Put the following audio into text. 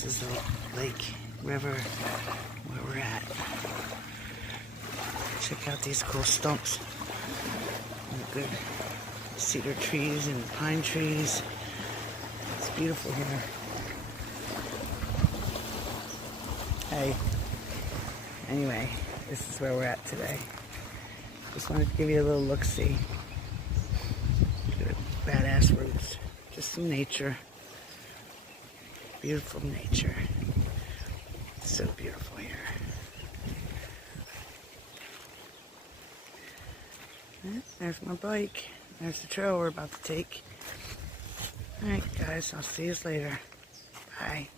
This is the lake, river, where we're at. Check out these cool stumps. And good cedar trees and pine trees. It's beautiful here. Hey, anyway, this is where we're at today. Just wanted to give you a little look-see. Good, badass roots. Just some nature. Beautiful nature. So beautiful here. There's my bike. There's the trail we're about to take. Alright guys, I'll see you later. Bye.